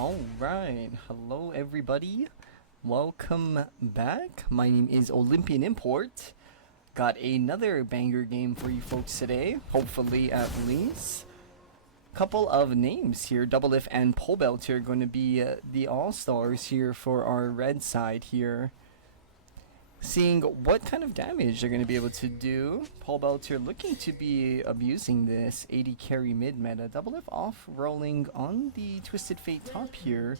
Alright, hello everybody. Welcome back. My name is Olympian Import. Got another banger game for you folks today, hopefully at least. Couple of names here, Doublelift and POBELTER are going to be the all-stars here for our red side here. Seeing what kind of damage they're going to be able to do. POBELTER looking to be abusing this 80 carry mid meta. Doublelift off rolling on the Twisted Fate top here.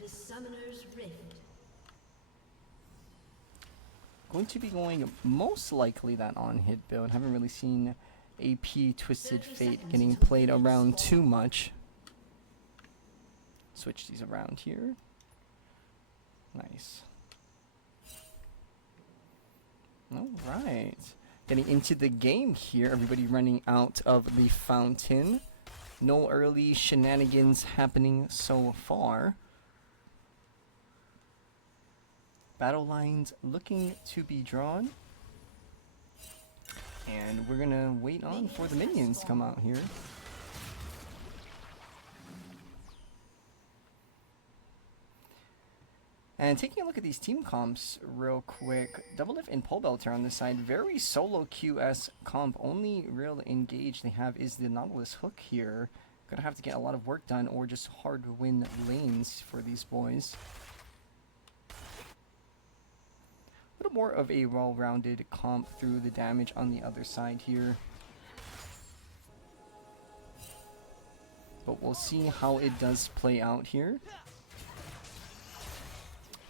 Going to be going most likely that on hit build. Haven't really seen AP Twisted Fate getting played around too much. Switch these around here. Nice. Alright, getting into the game here, everybody running out of the fountain. No early shenanigans happening so far. Battle lines looking to be drawn. And we're gonna wait on for the minions to come out here. And taking a look at these team comps real quick, Doublelift and POBELTER on this side, very solo QS comp. Only real engage they have is the Nautilus hook here. Gonna have to get a lot of work done or just hard win lanes for these boys. A little more of a well-rounded comp through the damage on the other side here. But we'll see how it does play out here.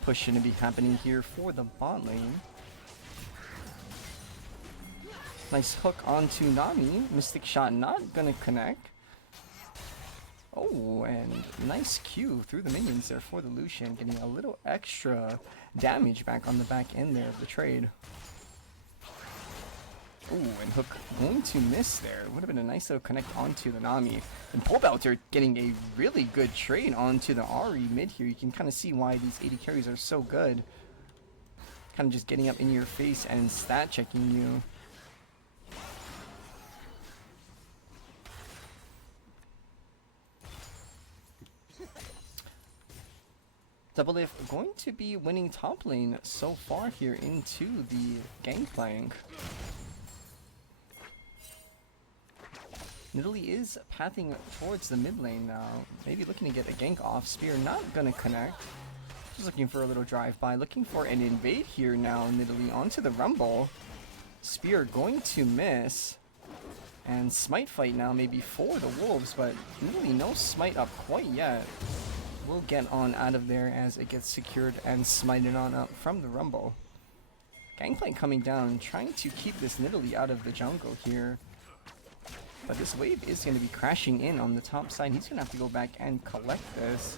Push going to be happening here for the bot lane. Nice hook onto Nami. Mystic shot not gonna connect. Oh, and nice Q through the minions there for the Lucian, getting a little extra damage back on the back end there of the trade. Ooh, and hook going to miss there. Would have been a nice little connect onto the Nami. And POBELTER getting a really good trade onto the Ahri mid here. You can kind of see why these 80 carries are so good. Kind of just getting up in your face and stat checking you. Doublelift going to be winning top lane so far here into the Gangplank. Nidalee is pathing towards the mid lane now. Maybe looking to get a gank off. Spear not gonna connect. Just looking for a little drive-by. Looking for an invade here now. Nidalee onto the Rumble. Spear going to miss. And smite fight now maybe for the Wolves, but Nidalee no smite up quite yet. We'll get on out of there as it gets secured and smited on up from the Rumble. Gangplank coming down, trying to keep this Nidalee out of the jungle here. But this wave is going to be crashing in on the top side. He's going to have to go back and collect this.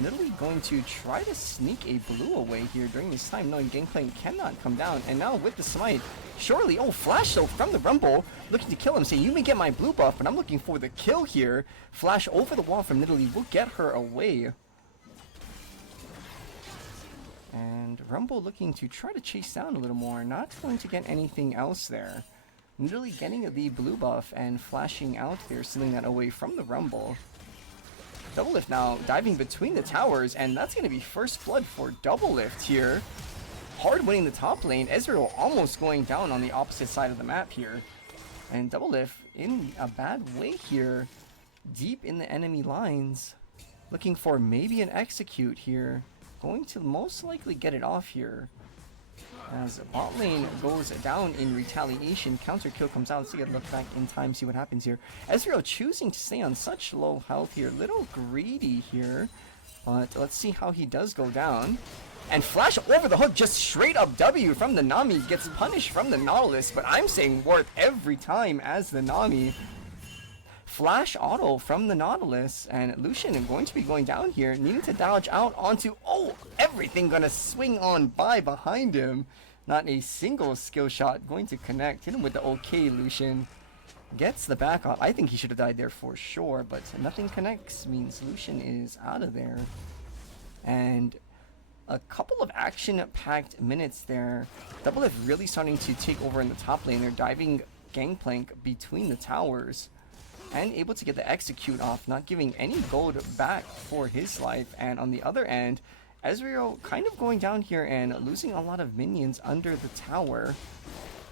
Nidalee going to try to sneak a blue away here during this time, knowing Gangplank cannot come down. And now with the smite, surely, oh, flash though from the Rumble, looking to kill him, saying, you may get my blue buff, but I'm looking for the kill here. Flash over the wall from Nidalee will get her away. And Rumble looking to try to chase down a little more, not going to get anything else there. Nidalee getting the blue buff and flashing out there, stealing that away from the Rumble. Doublelift now diving between the towers, and that's going to be first blood for Doublelift here. Hard winning the top lane. Ezreal almost going down on the opposite side of the map here. And Doublelift in a bad way here, deep in the enemy lines. Looking for maybe an execute here. Going to most likely get it off here. As bot lane goes down in retaliation, counter kill comes out. Let's get a look back in time, see what happens here. Ezreal choosing to stay on such low health here, little greedy here, but let's see how he does go down. And flash over the hook, just straight up W from the Nami, gets punished from the Nautilus, but I'm saying worth every time as the Nami. Flash auto from the Nautilus, and Lucian going to be going down here, needing to dodge out onto, oh, everything gonna swing on by behind him. Not a single skill shot going to connect. Hit him with the okay, Lucian. Gets the back off. I think he should have died there for sure, but nothing connects means Lucian is out of there. And a couple of action-packed minutes there. Doublelift really starting to take over in the top lane. They're diving Gangplank between the towers. and able to get the execute off, not giving any gold back for his life. And on the other end, Ezreal kind of going down here and losing a lot of minions under the tower.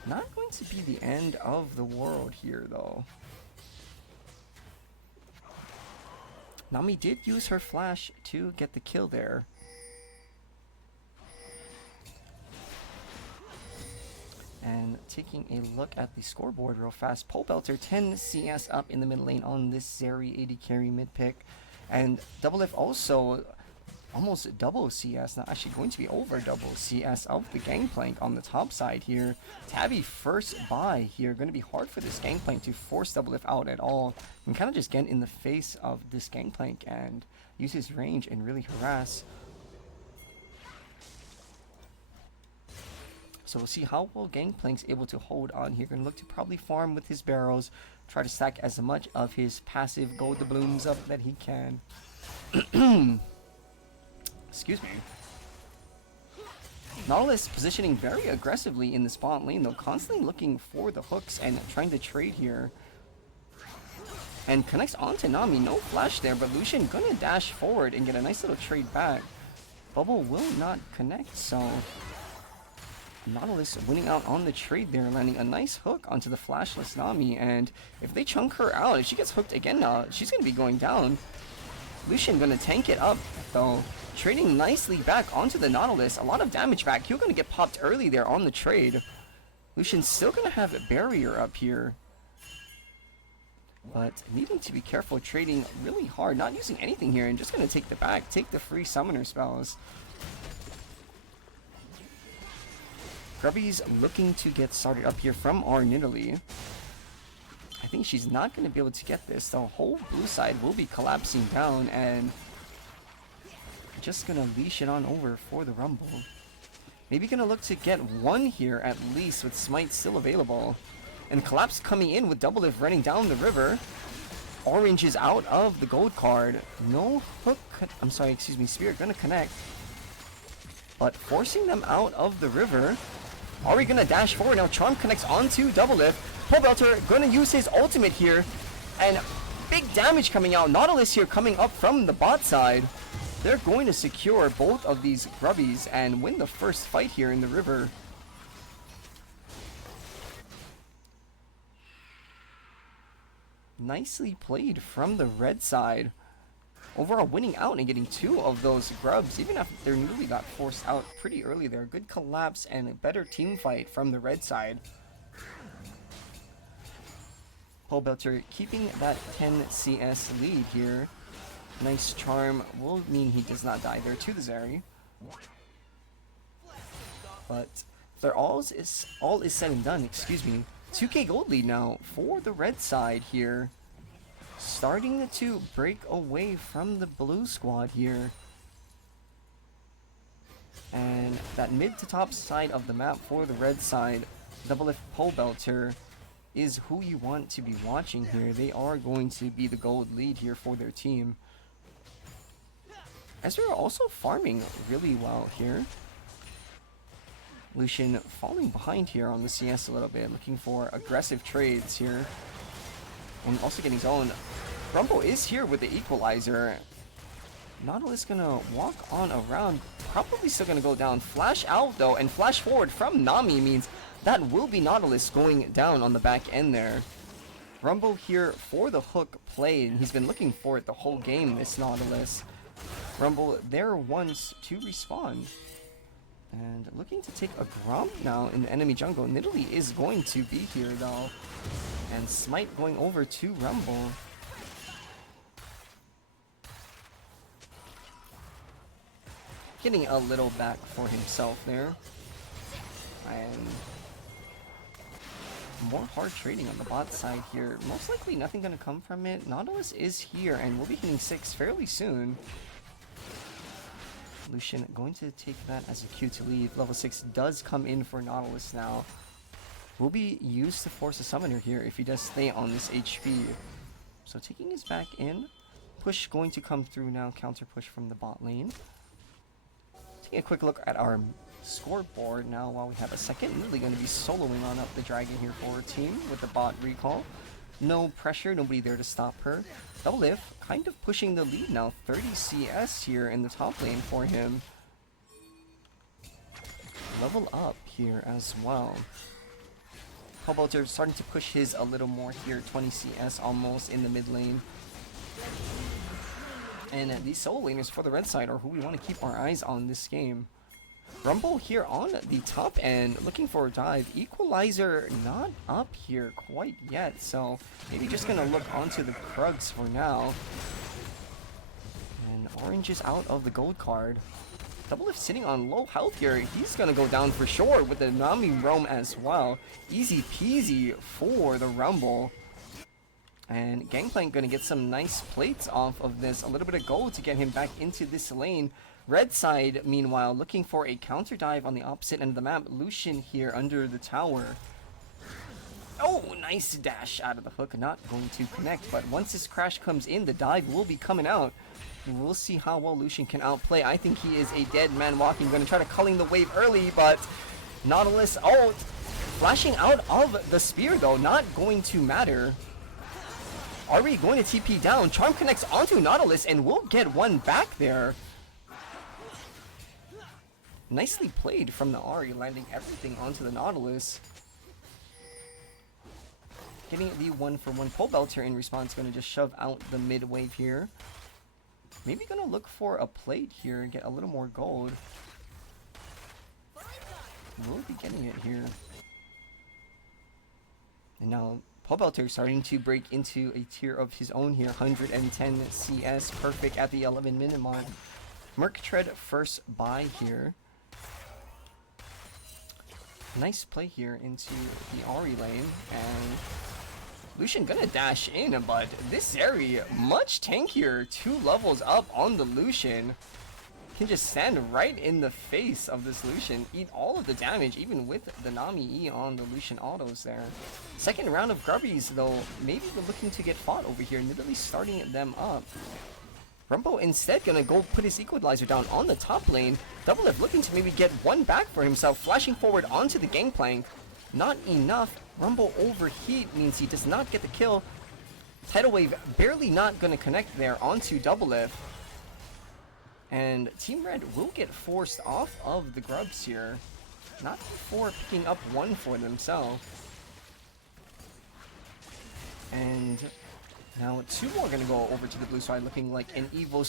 Not going to be the end of the world here, though. Nami did use her flash to get the kill there. And taking a look at the scoreboard real fast, POBELTER 10 CS up in the mid lane on this Zeri 80 carry mid pick. And Doublelift also almost double CS, not actually going to be over double CS of the Gangplank on the top side here. Tabby first buy here, going to be hard for this Gangplank to force Doublelift out at all. And kind of just get in the face of this Gangplank and use his range and really harass. So we'll see how well Gangplank's able to hold on here. Going to look to probably farm with his barrels, try to stack as much of his passive gold doubloons up that he can. Excuse me. Nautilus positioning very aggressively in the spawn lane, though, constantly looking for the hooks and trying to trade here. And connects onto Nami. No flash there, but Lucian gonna dash forward and get a nice little trade back. Bubble will not connect, so Nautilus winning out on the trade there, landing a nice hook onto the flashless Nami. And if they chunk her out, if she gets hooked again now, she's gonna be going down. Lucian gonna tank it up, though. Trading nicely back onto the Nautilus. A lot of damage back. He'll gonna get popped early there on the trade. Lucian's still gonna have a barrier up here, but needing to be careful, trading really hard, not using anything here, and just gonna take the back, take the free summoner spells. Grubby's looking to get started up here from our Nidalee. I think she's not going to be able to get this. The whole blue side will be collapsing down, and just going to leash it on over for the Rumble. Maybe going to look to get one here at least with Smite still available. And Collapse coming in with Doublelift running down the river. Orange is out of the gold card. No hook. I'm sorry, excuse me. Spirit going to connect, but forcing them out of the river. Ari gonna dash forward now. Charm connects onto Doublelift. POBELTER gonna use his ultimate here, and big damage coming out. Nautilus here coming up from the bot side. They're going to secure both of these grubbies and win the first fight here in the river. Nicely played from the red side. Overall winning out and getting two of those grubs, even after they newly got forced out pretty early there. Good collapse and a better team fight from the red side. POBELTER keeping that 10 CS lead here. Nice charm will mean he does not die there to the Zeri. But they're all is said and done, excuse me. 2k gold lead now for the red side here. Starting to break away from the blue squad here. And that mid to top side of the map for the red side, Doublelift POBELTER is who you want to be watching here. They are going to be the gold lead here for their team. Ezreal also farming really well here. Lucian falling behind here on the CS a little bit, looking for aggressive trades here. And also getting zoned. Rumble is here with the equalizer. Nautilus gonna walk on around. Probably still gonna go down. Flash out though, and flash forward from Nami means that will be Nautilus going down on the back end there. Rumble here for the hook play, and he's been looking for it the whole game, this Nautilus. Rumble there once to respawn. And looking to take a Gromp now in the enemy jungle. Nidalee is going to be here though. And Smite going over to Rumble. Getting a little back for himself there. And more hard trading on the bot side here. Most likely nothing going to come from it. Nautilus is here and we'll be hitting 6 fairly soon. Lucian going to take that as a cue to leave. Level 6 does come in for Nautilus now. Will be used to force a summoner here if he does stay on this HP. So taking his back in. Push going to come through now. Counter push from the bot lane. Taking a quick look at our scoreboard now while we have a second. Really going to be soloing on up the dragon here for our team with the bot recall. No pressure, nobody there to stop her. Doublelift kind of pushing the lead now. 30 CS here in the top lane for him. Level up here as well. POBELTER starting to push his a little more here. 20 CS almost in the mid lane. And these solo laners for the red side are who we want to keep our eyes on this game. Rumble here on the top end, looking for a dive. Equalizer not up here quite yet, so maybe just gonna look onto the Krugs for now. And Orange is out of the gold card. Doublelift sitting on low health here. He's gonna go down for sure with the Nami roam as well. Easy peasy for the Rumble. And Gangplank gonna get some nice plates off of this. A little bit of gold to get him back into this lane. Red side, meanwhile, looking for a counter dive on the opposite end of the map. Lucian here under the tower. Oh, nice dash out of the hook. Not going to connect, but once this crash comes in, the dive will be coming out. We'll see how well Lucian can outplay. I think he is a dead man walking. Going to try to culling the wave early, but Nautilus ult. Flashing out of the spear, though, not going to matter. Ari going to TP down. Charm connects onto Nautilus, and we'll get one back there. Nicely played from the Ari, landing everything onto the Nautilus. Getting the 1-for-1 POBELTER in response, going to just shove out the mid wave here. Maybe going to look for a plate here and get a little more gold. We'll be getting it here. And now POBELTER starting to break into a tier of his own here. 110 CS, perfect at the 11-minute mark. Merc Tread first buy here. Nice play here into the Ari lane, and Lucian gonna dash in, but this Zeri much tankier. 2 levels up on the Lucian. Can just stand right in the face of this Lucian, eat all of the damage, even with the Nami E on the Lucian autos there. Second round of Grubbies, though, maybe we're looking to get fought over here, literally starting them up. Rumble instead gonna go put his equalizer down on the top lane. Doublelift looking to maybe get one back for himself, flashing forward onto the Gangplank. Not enough. Rumble overheat means he does not get the kill. Tidal Wave barely not gonna connect there onto Doublelift. And Team Red will get forced off of the Grubs here. Not before picking up one for themselves. And now 2 more gonna go over to the blue side, looking like an even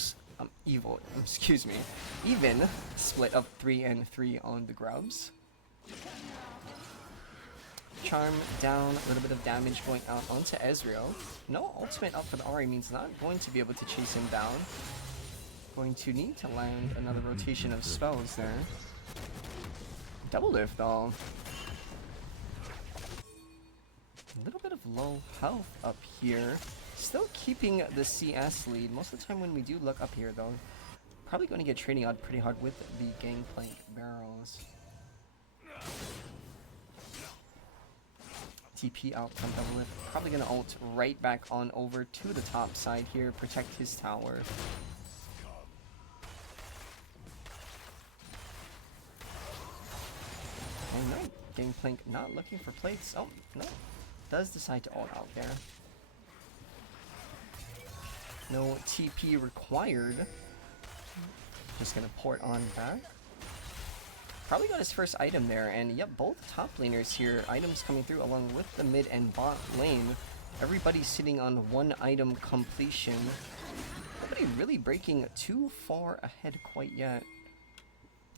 split of 3 and 3 on the Grubs. Charm down, a little bit of damage going out onto Ezreal. No ultimate up for the Ahri means not going to be able to chase him down. Going to need to land another rotation of spells there. Doublelift though. A little bit of low health up here. Still keeping the CS lead. Most of the time when we do look up here though, probably going to get trading out pretty hard with the Gangplank barrels. TP out from Doublelift. Probably going to ult right back on over to the top side here, protect his tower. And no, Gangplank not looking for plates. Oh, no. Does decide to ult out there. No TP required. Just gonna port on back. Probably got his first item there, and yep, both top laners here, items coming through along with the mid and bot lane. Everybody sitting on 1 item completion. Nobody really breaking too far ahead quite yet.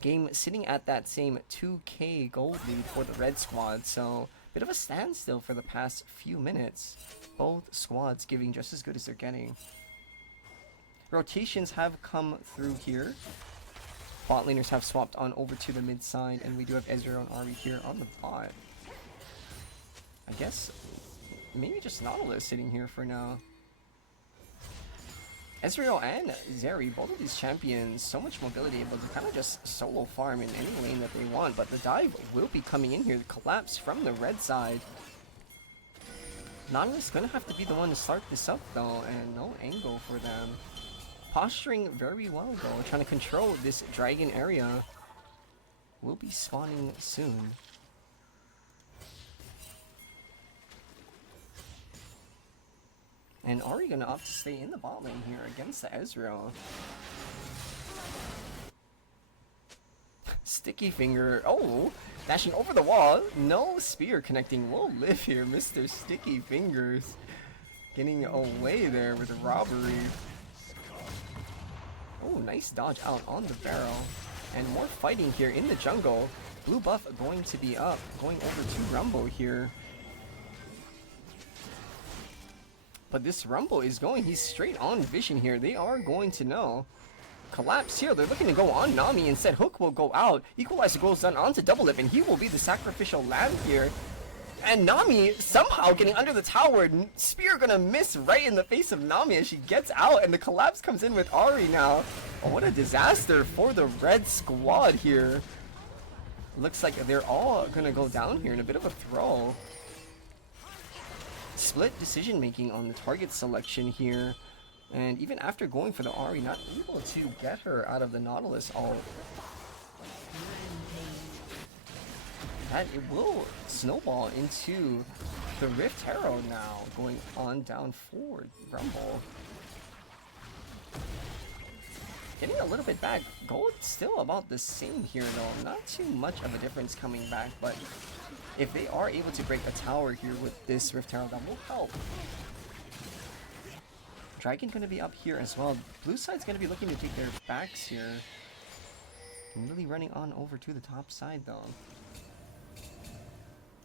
Game sitting at that same 2k gold lead for the red squad, so bit of a standstill for the past few minutes. Both squads giving just as good as they're getting. Rotations have come through here. Bot laners have swapped on over to the mid side, and we do have Ezreal and Ahri here on the bot. I guess maybe just Nautilus sitting here for now. Ezreal and Zeri, both of these champions, so much mobility, able to kind of just solo farm in any lane that they want, but the dive will be coming in here. The collapse from the red side. Nautilus gonna have to be the one to start this up though, and no angle for them. Posturing very well though, trying to control this dragon area. Will be spawning soon. And Ari gonna opt to stay in the bot lane here against the Ezreal. Sticky finger. Oh, dashing over the wall. No spear connecting. Will live here, Mr. Sticky Fingers. Getting away there with a robbery. Oh, nice dodge out on the barrel. And more fighting here in the jungle. Blue buff going to be up. Going over to Rumble here. But this Rumble is going. He's straight on vision here. They are going to know. Collapse here. They're looking to go on Nami. Instead, Hook will go out. Equalizer goes down onto Doublelift, and he will be the sacrificial lamb here. And Nami somehow getting under the tower. Spear gonna miss right in the face of Nami as she gets out, and the collapse comes in with Ari now. Oh, what a disaster for the red squad here. Looks like they're all gonna go down here in a bit of a throw. Split decision making on the target selection here. And even after going for the Ari, not able to get her out of the Nautilus ult. That it will snowball into the Rift Arrow now, going on down for Rumble. Getting a little bit back. Gold still about the same here though. Not too much of a difference coming back, but if they are able to break a tower here with this Rift Arrow, that will help. Dragon gonna be up here as well. Blue side's gonna be looking to take their backs here. Really running on over to the top side though.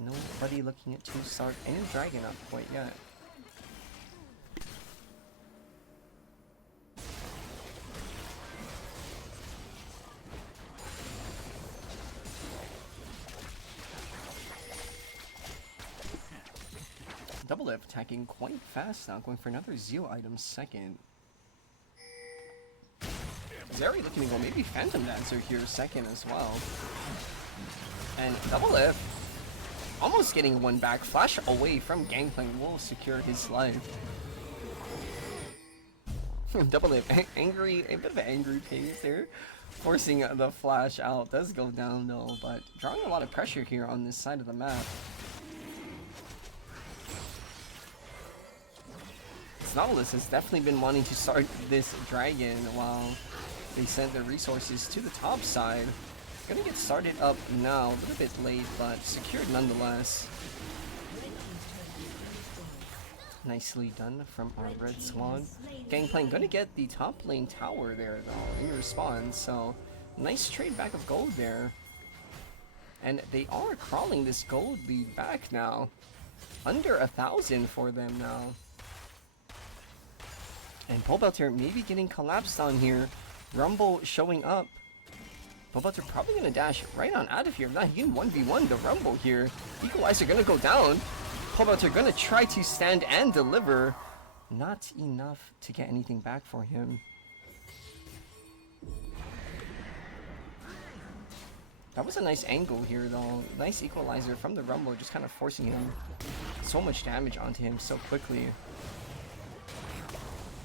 Nobody looking to start any dragon up quite yet. Doublelift attacking quite fast now, going for another Zeal item second. Zeri looking to go maybe Phantom Dancer here second as well. And Doublelift almost getting one back. Flash away from Gangplank will secure his life. Doublelift angry, a bit of an angry pace there. Forcing the flash out. Does go down though, but drawing a lot of pressure here on this side of the map. Nautilus has definitely been wanting to start this dragon while they sent their resources to the top side. Gonna get started up now, a little bit late, but secured nonetheless. Nicely done from our red squad. Gangplank gonna get the top lane tower there though in response, so nice trade back of gold there. And they are crawling this gold lead back now. Under 1,000 for them now. And POBELTER maybe getting collapsed on here. Rumble showing up. POBELTER probably going to dash right on out of here. If not, he can 1v1 the Rumble here. Equalizer going to go down. POBELTER going to try to stand and deliver. Not enough to get anything back for him. That was a nice angle here though. Nice equalizer from the Rumble, just kind of forcing him so much damage onto him so quickly.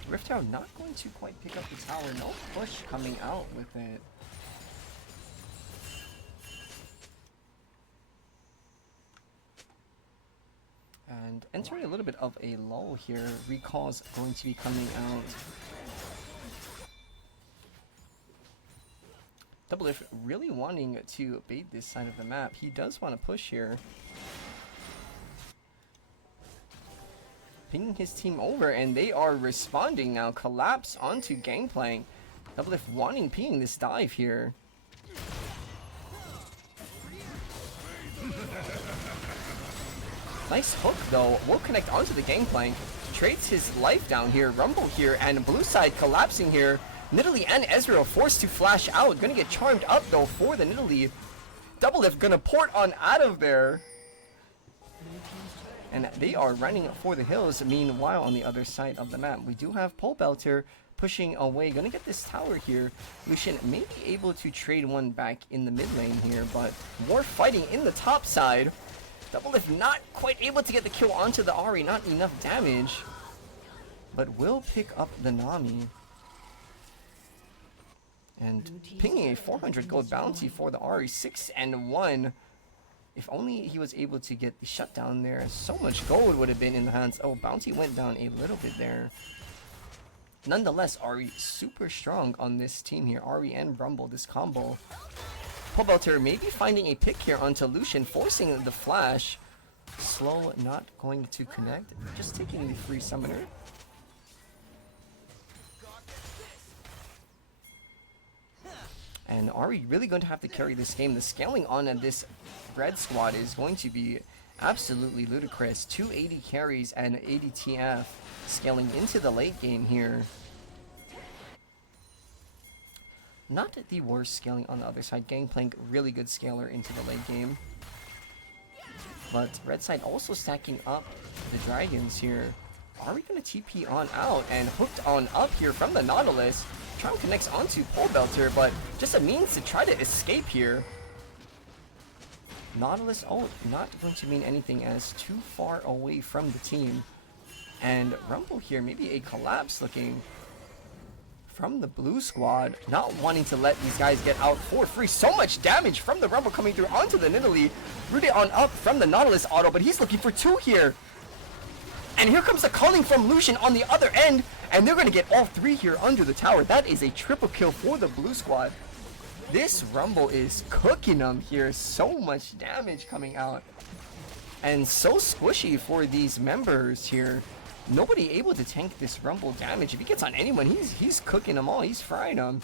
Rift Tower not going to quite pick up the tower. No push coming out with it. And entering a little bit of a lull here. Recall's going to be coming out. Doublelift really wanting to bait this side of the map. He does want to push here. Pinging his team over, and they are responding now. Collapse onto Gangplank. Doublelift wanting pinging this dive here. Nice hook though. Will connect onto the Gangplank. Trades his life down here. Rumble here, and blue side collapsing here. Nidalee and Ezreal forced to flash out. Gonna get charmed up though for the Nidalee. Doublelift gonna port on out of there. And they are running for the hills. Meanwhile, on the other side of the map, we do have POBELTER pushing away. Gonna get this tower here. Lucian may be able to trade one back in the mid lane here, but more fighting in the top side. Doublelift not quite able to get the kill onto the Ari. Not enough damage. But will pick up the Nami. And pinging a 400 gold bounty for the Ari. 6-1. If only he was able to get the shutdown there, so much gold would have been in the hands. Oh, bounty went down a little bit there. Nonetheless, Ahri super strong on this team here. Ahri and Rumble, this combo. POBELTER maybe finding a pick here onto Lucian, forcing the flash. Slow not going to connect, just taking the free summoner. And Ahri really going to have to carry this game. The scaling on this red squad is going to be absolutely ludicrous. 280 carries and 80 TF scaling into the late game here. Not the worst scaling on the other side. Gangplank, really good scaler into the late game. But red side also stacking up the dragons here. Are we going to TP on out and hooked on up here from the Nautilus? Tron connects onto POBELTER, but just a means to try to escape here. Nautilus ult not going to mean anything as too far away from the team. And Rumble here, maybe a collapse looking from the blue squad, not wanting to let these guys get out for free. So much damage from the Rumble coming through onto the Nidalee. Rooted on up from the Nautilus auto, but he's looking for two here. And here comes the calling from Lucian on the other end, and they're going to get all three here under the tower. That is a triple kill for the blue squad. This Rumble is cooking them here. So much damage coming out. And so squishy for these members here. Nobody able to tank this Rumble damage. If he gets on anyone, he's cooking them all. He's frying them.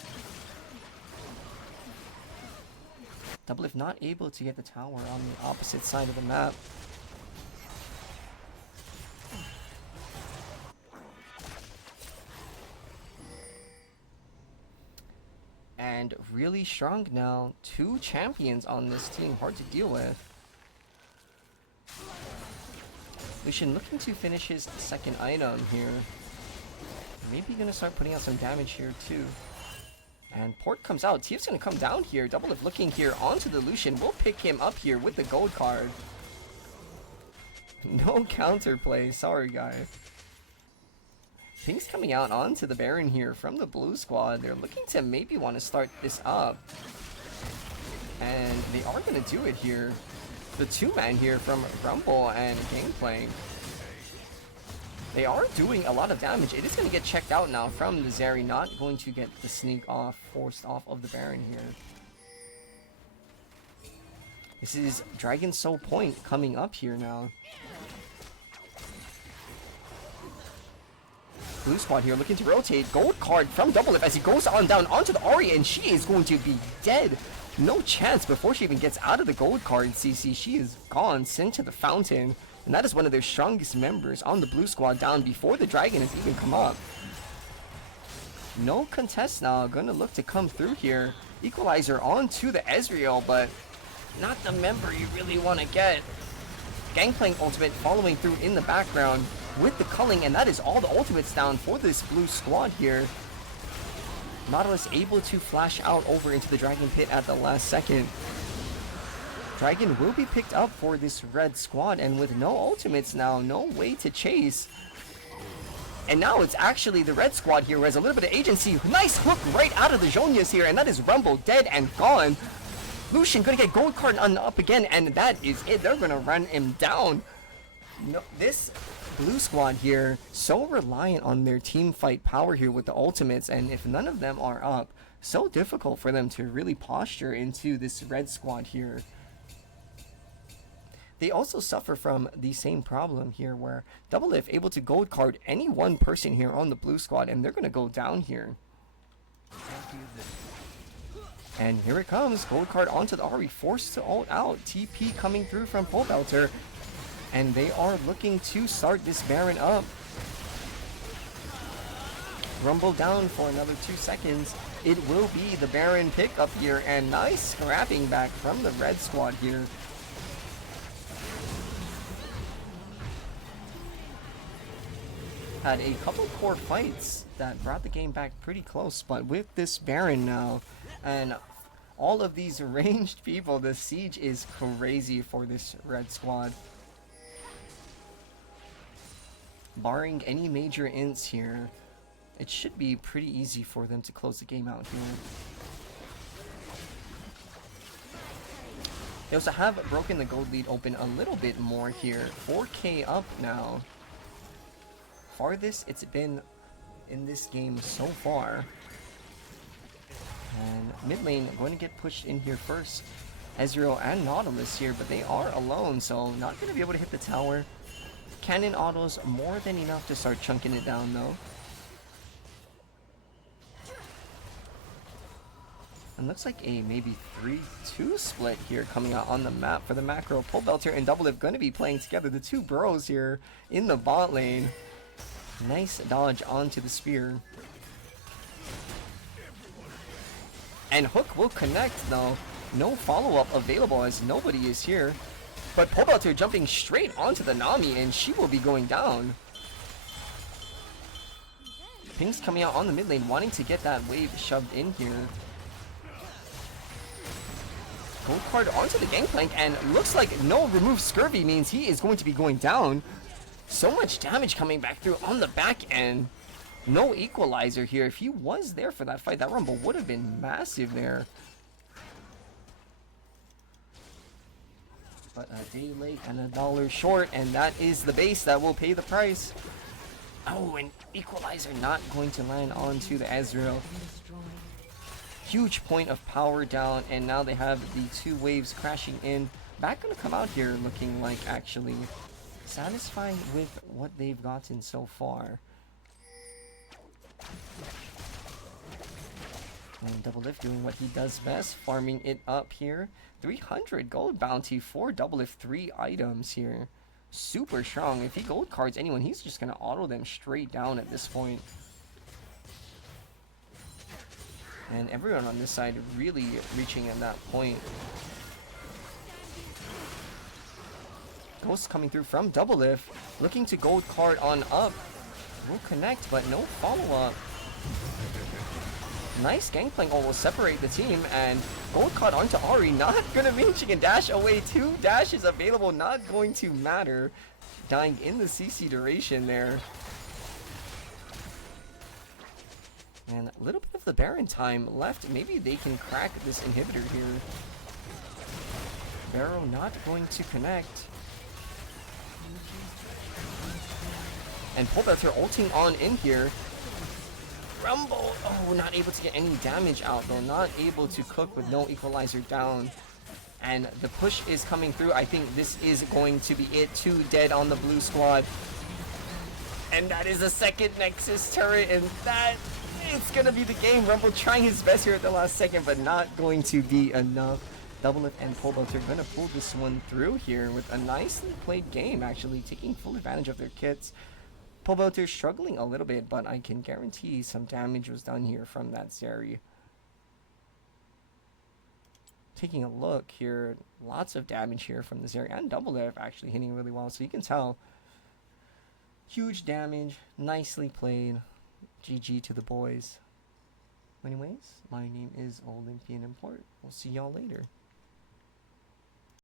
Doublelift not able to get the tower on the opposite side of the map. And really strong now. Two champions on this team. Hard to deal with. Lucian looking to finish his second item here. Maybe gonna start putting out some damage here too. And Port comes out. TF's gonna come down here. Doublelift looking here onto the Lucian. We'll pick him up here with the gold card. No counterplay. Sorry, guys. Things coming out onto the Baron here from the blue squad. They're looking to maybe want to start this up. And they are going to do it here. The two-man here from Rumble and Gangplank. They are doing a lot of damage. It is going to get checked out now from the Zeri. Not going to get the sneak off, forced off of the Baron here. This is Dragon Soul Point coming up here now. Blue squad here looking to rotate. Gold card from Doublelift as he goes on down onto the Ahri, and she is going to be dead. No chance before she even gets out of the gold card, CC. She is gone, sent to the fountain. And that is one of their strongest members on the blue squad down before the dragon has even come up. No contest now. Gonna look to come through here. Equalizer onto the Ezreal, but not the member you really want to get. Gangplank ultimate following through in the background with the culling, and that is all the ultimates down for this blue squad here. Nautilus able to flash out over into the dragon pit at the last second. Dragon will be picked up for this red squad, and with no ultimates now, no way to chase. And now it's actually the red squad here who has a little bit of agency. Nice hook right out of the Zhonya's here, and that is Rumble dead and gone. Lucian gonna get gold card on up again, and that is it. They're gonna run him down. No, this blue squad here, so reliant on their team fight power here with the ultimates, and if none of them are up, so difficult for them to really posture into this red squad here. They also suffer from the same problem here where Doublelift able to gold card any one person here on the blue squad, and they're going to go down here. And here it comes, gold card onto the Ahri, forced to ult out. TP coming through from POBELTER, and they are looking to start this Baron up. Rumble down for another 2 seconds. It will be the Baron pickup here, and nice scrapping back from the red squad here. Had a couple core fights that brought the game back pretty close, but with this Baron now and all of these ranged people, the siege is crazy for this red squad. Barring any major ints here, it should be pretty easy for them to close the game out here. They also have broken the gold lead open a little bit more here. 4K up now. Farthest it's been in this game so far. And mid lane going to get pushed in here first. Ezreal and Nautilus here, but they are alone, so not going to be able to hit the tower. Cannon autos more than enough to start chunking it down though. And looks like a maybe 3-2 split here coming out on the map for the macro. POBELTER and DOUBLELIFT going to be playing together. The two bros here in the bot lane. Nice dodge onto the spear. And Hook will connect though. No follow-up available as nobody is here. But POBELTER jumping straight onto the Nami and she will be going down. Ping's coming out on the mid lane wanting to get that wave shoved in here. Gold card onto the gangplank and looks like no remove scurvy means he is going to be going down. So much damage coming back through on the back end. No equalizer here. If he was there for that fight, that rumble would have been massive there. But a day late and $1 short, and that is the base that will pay the price. Oh, and equalizer not going to land onto the Ezreal. Huge point of power down, and now they have the two waves crashing in. Back gonna come out here looking like actually satisfied with what they've gotten so far. And DOUBLELIFT doing what he does best, farming it up here. 300 gold bounty for DOUBLELIFT, 3 items here. Super strong. If he gold cards anyone, he's just gonna auto them straight down at this point. And everyone on this side really reaching at that point. Ghost coming through from DOUBLELIFT, looking to gold card on up. Will connect, but no follow-up. Nice gangplank will separate the team, and gold card onto Ahri. Not gonna mean she can dash away. 2 dashes available, not going to matter. Dying in the CC duration there. And a little bit of the Baron time left. Maybe they can crack this inhibitor here. Barrow not going to connect. And POBELTER ulting on in here. Rumble! Oh, not able to get any damage out though. Not able to cook with no equalizer down. And the push is coming through. I think this is going to be it. 2 dead on the blue squad. And that is the second Nexus turret, and that it's gonna be the game. Rumble trying his best here at the last second, but not going to be enough. DOUBLELIFT and POBELTER are gonna pull this one through here with a nicely played game, actually taking full advantage of their kits. POBELTER struggling a little bit, but I can guarantee some damage was done here from that Zeri. Taking a look here, lots of damage here from the Zeri, and DOUBLELIFT actually hitting really well, so you can tell. Huge damage, nicely played. GG to the boys. Anyways, my name is Olympian Import. We'll see y'all later.